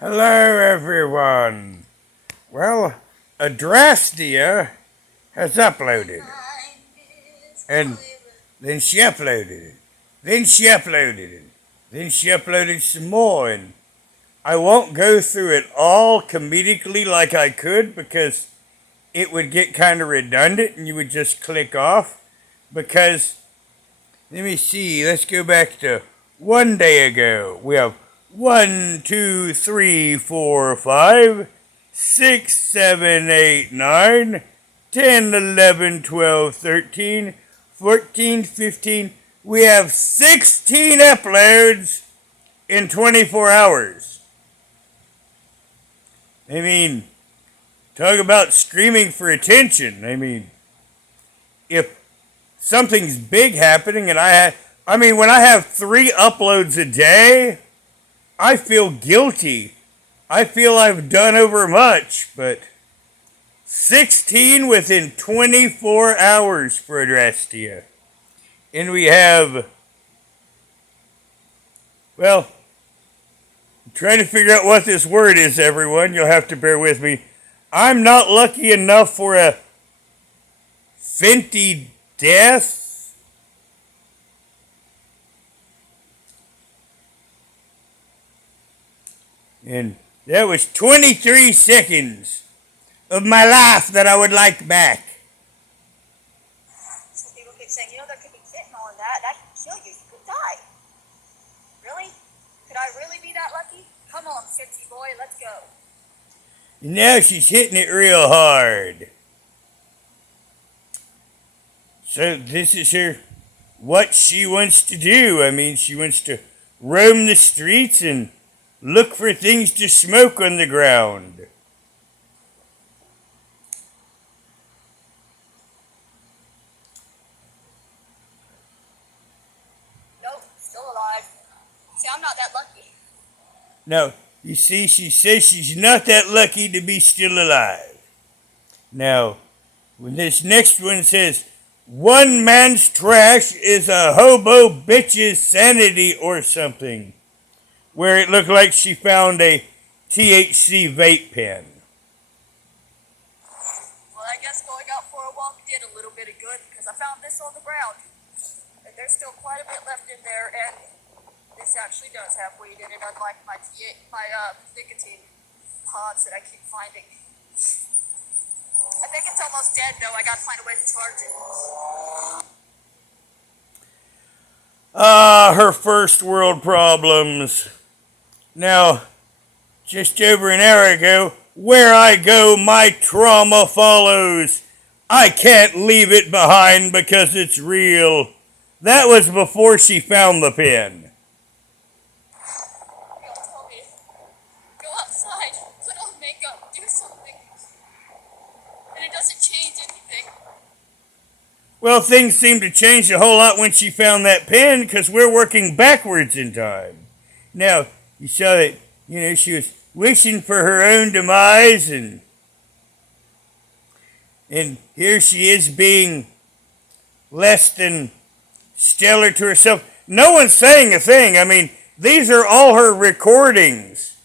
Hello, everyone. Well, Adrasdea has uploaded it. And then she uploaded it. Then she uploaded it. Then she uploaded some more. And I won't go through it all comedically like I could because it would get kind of redundant and you would just click off. Because, let me see, let's go back to one day ago. We have 1, 2, 3, 4, 5, 6, 7, 8, 9, 10, 11, 12, 13, 14, 15. We have 16 uploads in 24 hours. I mean, talk about screaming for attention. I mean, if something's big happening and when I have 3 uploads a day, I feel guilty. I feel I've done overmuch, but 16 within 24 hours for Adrasdea. And we have, well, I'm trying to figure out what this word is, everyone. You'll have to bear with me. I'm not lucky enough for a Fenty death. And that was 23 seconds of my life that I would like back. Some people keep saying, there could be fentanyl in that. That could kill you. You could die. Really? Could I really be that lucky? Come on, Cincy boy, let's go. And now she's hitting it real hard. So this is what she wants to do. I mean, she wants to roam the streets and look for things to smoke on the ground. Nope, still alive. See, I'm not that lucky. Now, you see, she says she's not that lucky to be still alive. Now, when this next one says, one man's trash is a hobo bitch's sanity or something, where it looked like she found a THC vape pen. Well, I guess going out for a walk did a little bit of good because I found this on the ground. And there's still quite a bit left in there, and this actually does have weed in it, unlike my nicotine pods that I keep finding. I think it's almost dead, though. I gotta find a way to charge it. Her first world problems. Now, just over an hour ago, where I go, my trauma follows. I can't leave it behind because it's real. That was before she found the pen. Y'all told me, go outside, put on makeup, do something. And it doesn't change anything. Well, things seemed to change a whole lot when she found that pen because we're working backwards in time. Now, you saw that, she was wishing for her own demise, and here she is being less than stellar to herself. No one's saying a thing. I mean, these are all her recordings.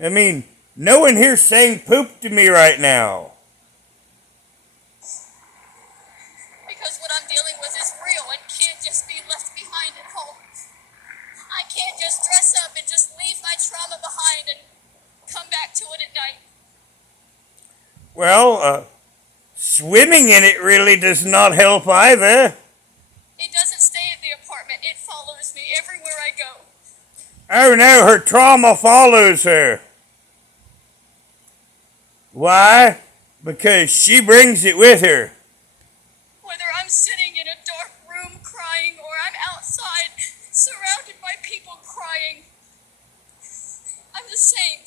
I mean, no one here's saying poop to me right now. Because what I'm dealing with is real and can't just be left behind at home. I can't just dress up and just leave my trauma behind and come back to it at night. Well, swimming in it really does not help either. It doesn't stay at the apartment. It follows me everywhere I go. Oh no, her trauma follows her. Why? Because she brings it with her. Whether I'm sitting in a dark room crying or I'm outside surrounded by people crying, I'm the same.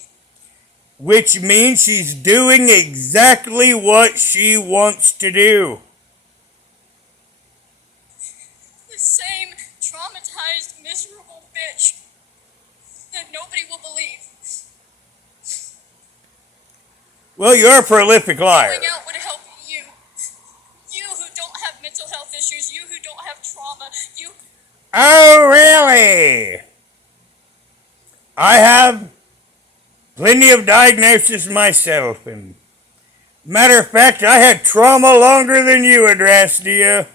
Which means she's doing exactly what she wants to do. The same traumatized, miserable bitch that nobody will believe. Well, you're a prolific liar. Going out would help you. You who don't have mental health issues, you who don't have trauma, you... Oh, really? I have plenty of diagnosis myself, and matter of fact, I had trauma longer than you, Adrasdea,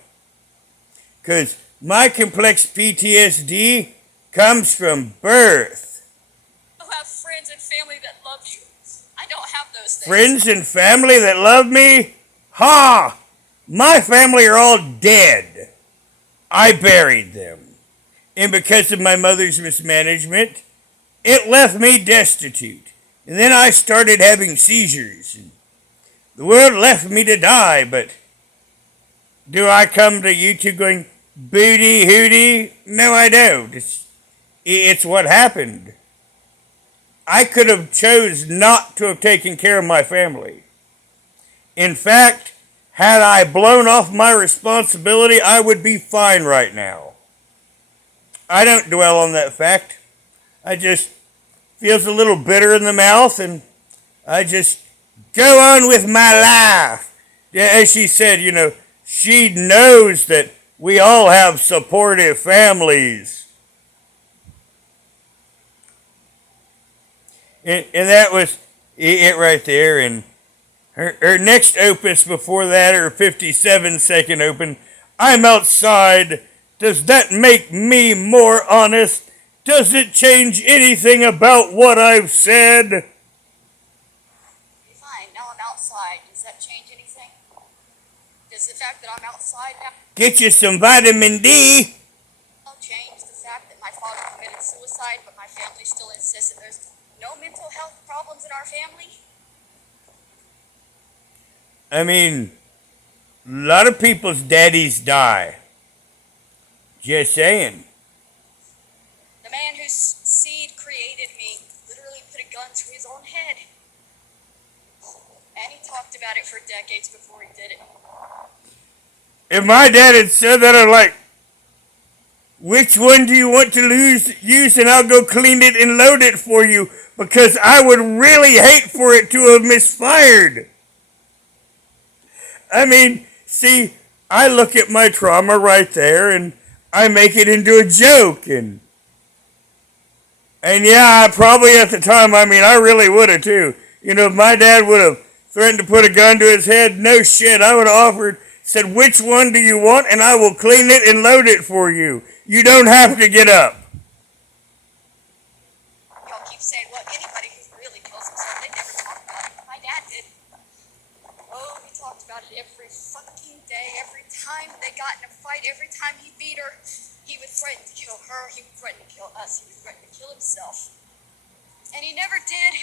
because my complex PTSD comes from birth. You have friends and family that love you. I don't have those things. Friends and family that love me? Ha! My family are all dead. I buried them. And because of my mother's mismanagement, it left me destitute. And then I started having seizures. And the world left me to die, but do I come to you two going, booty hooty? No, I don't. It's what happened. I could have chose not to have taken care of my family. In fact, had I blown off my responsibility, I would be fine right now. I don't dwell on that fact. I just feels a little bitter in the mouth, and I just go on with my life. As she said, she knows that we all have supportive families. And that was it right there. And her next opus before that, her 57-second open, I'm outside. Does that make me more honest? Does it change anything about what I've said? Fine, now I'm outside. Does that change anything? Does the fact that I'm outside now Get you some vitamin D. change the fact that my father committed suicide, but my family still insists that there's no mental health problems in our family? I mean, a lot of people's daddies die. Just saying. The man whose seed created me literally put a gun to his own head. And he talked about it for decades before he did it. If my dad had said that, I'm like, which one do you want to use, and I'll go clean it and load it for you, because I would really hate for it to have misfired. I mean, see, I look at my trauma right there, and I make it into a joke, and yeah, I probably at the time, I really would have too. If my dad would have threatened to put a gun to his head, no shit, I would have offered, said, which one do you want, and I will clean it and load it for you. You don't have to get up. Y'all keep saying, well, anybody who really kills himself, they never talk about it. My dad did. Oh, he talked about it every fucking day, every time they got in a fight, every time he beat her, he would threaten to kill her, he would threaten to kill us, he would threaten to kill himself. And he never did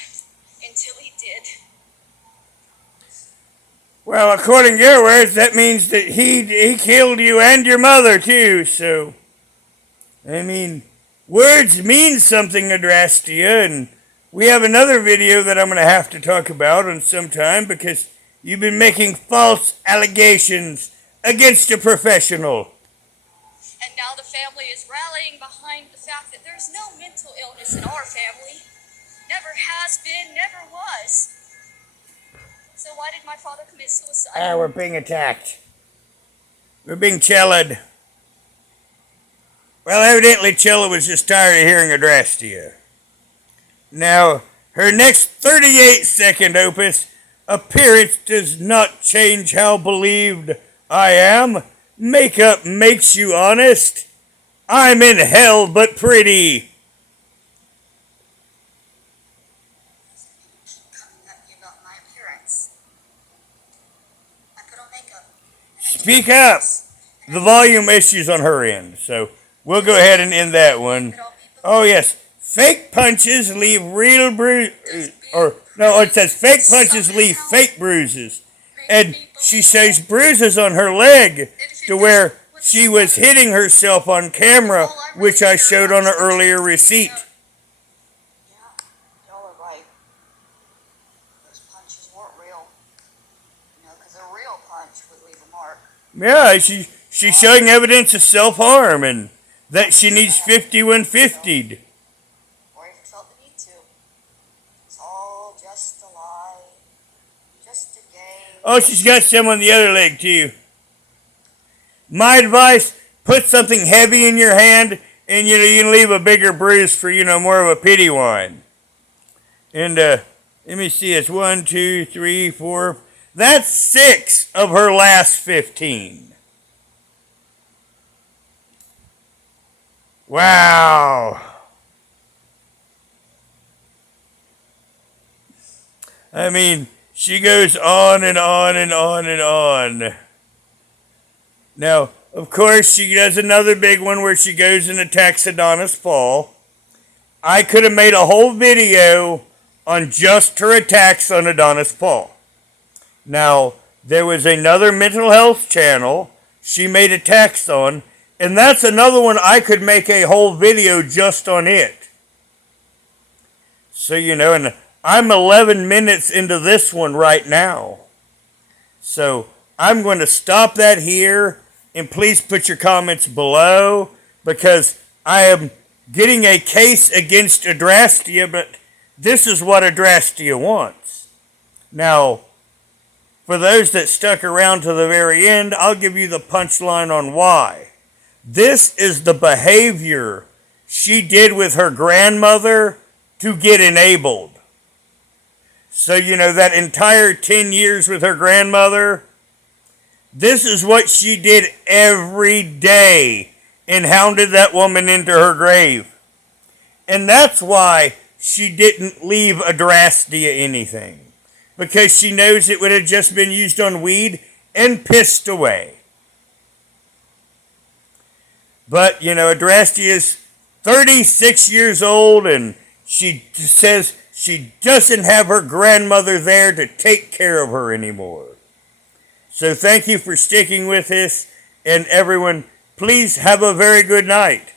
until he did. Well, according to your words, that means that he killed you and your mother too, so words mean something, Adrasdea, and we have another video that I'm going to have to talk about on some time because you've been making false allegations against a professional. And now the family is rallying behind the fact that there's no mental illness in our family. Never has been, never was. So why did my father commit suicide? We're being attacked. We're being chellaed. Well, evidently Chella was just tired of hearing Adrasdea. Now, her next 38-second opus, appearance does not change how believed I am. Makeup makes you honest. I'm in hell but pretty. About my appearance. I put on makeup. Speak up. The volume issues on her end, so we'll go ahead and end that one. Oh yes, fake punches leave real bruises. It says fake punches leave fake bruises. And she says bruises on her leg to where she was hitting herself on camera, which I showed on an earlier receipt. Yeah, y'all are right. Those punches weren't real. Because a real punch would leave a mark. Yeah, she's showing evidence of self-harm and that she needs 5150'd. Or even felt the need to. It's all just a lie. Just a game. Oh, she's got some on the other leg too. My advice, put something heavy in your hand and you can leave a bigger bruise for, more of a pity whine. And let me see, it's 1, 2, 3, 4. That's 6 of her last 15. Wow. I mean, she goes on and on and on and on. Now, of course, she does another big one where she goes and attacks Adonis Paul. I could have made a whole video on just her attacks on Adonis Paul. Now, there was another mental health channel she made attacks on, and that's another one I could make a whole video just on it. So, and I'm 11 minutes into this one right now. So, I'm going to stop that here, and please put your comments below, because I am getting a case against Adrasdea, but this is what Adrasdea wants. Now, for those that stuck around to the very end, I'll give you the punchline on why. This is the behavior she did with her grandmother to get enabled. So, that entire 10 years with her grandmother, this is what she did every day and hounded that woman into her grave. And that's why she didn't leave Adrasdea anything. Because she knows it would have just been used on weed and pissed away. But, Adrasdea is 36 years old, and she says she doesn't have her grandmother there to take care of her anymore. So thank you for sticking with us, and everyone, please have a very good night.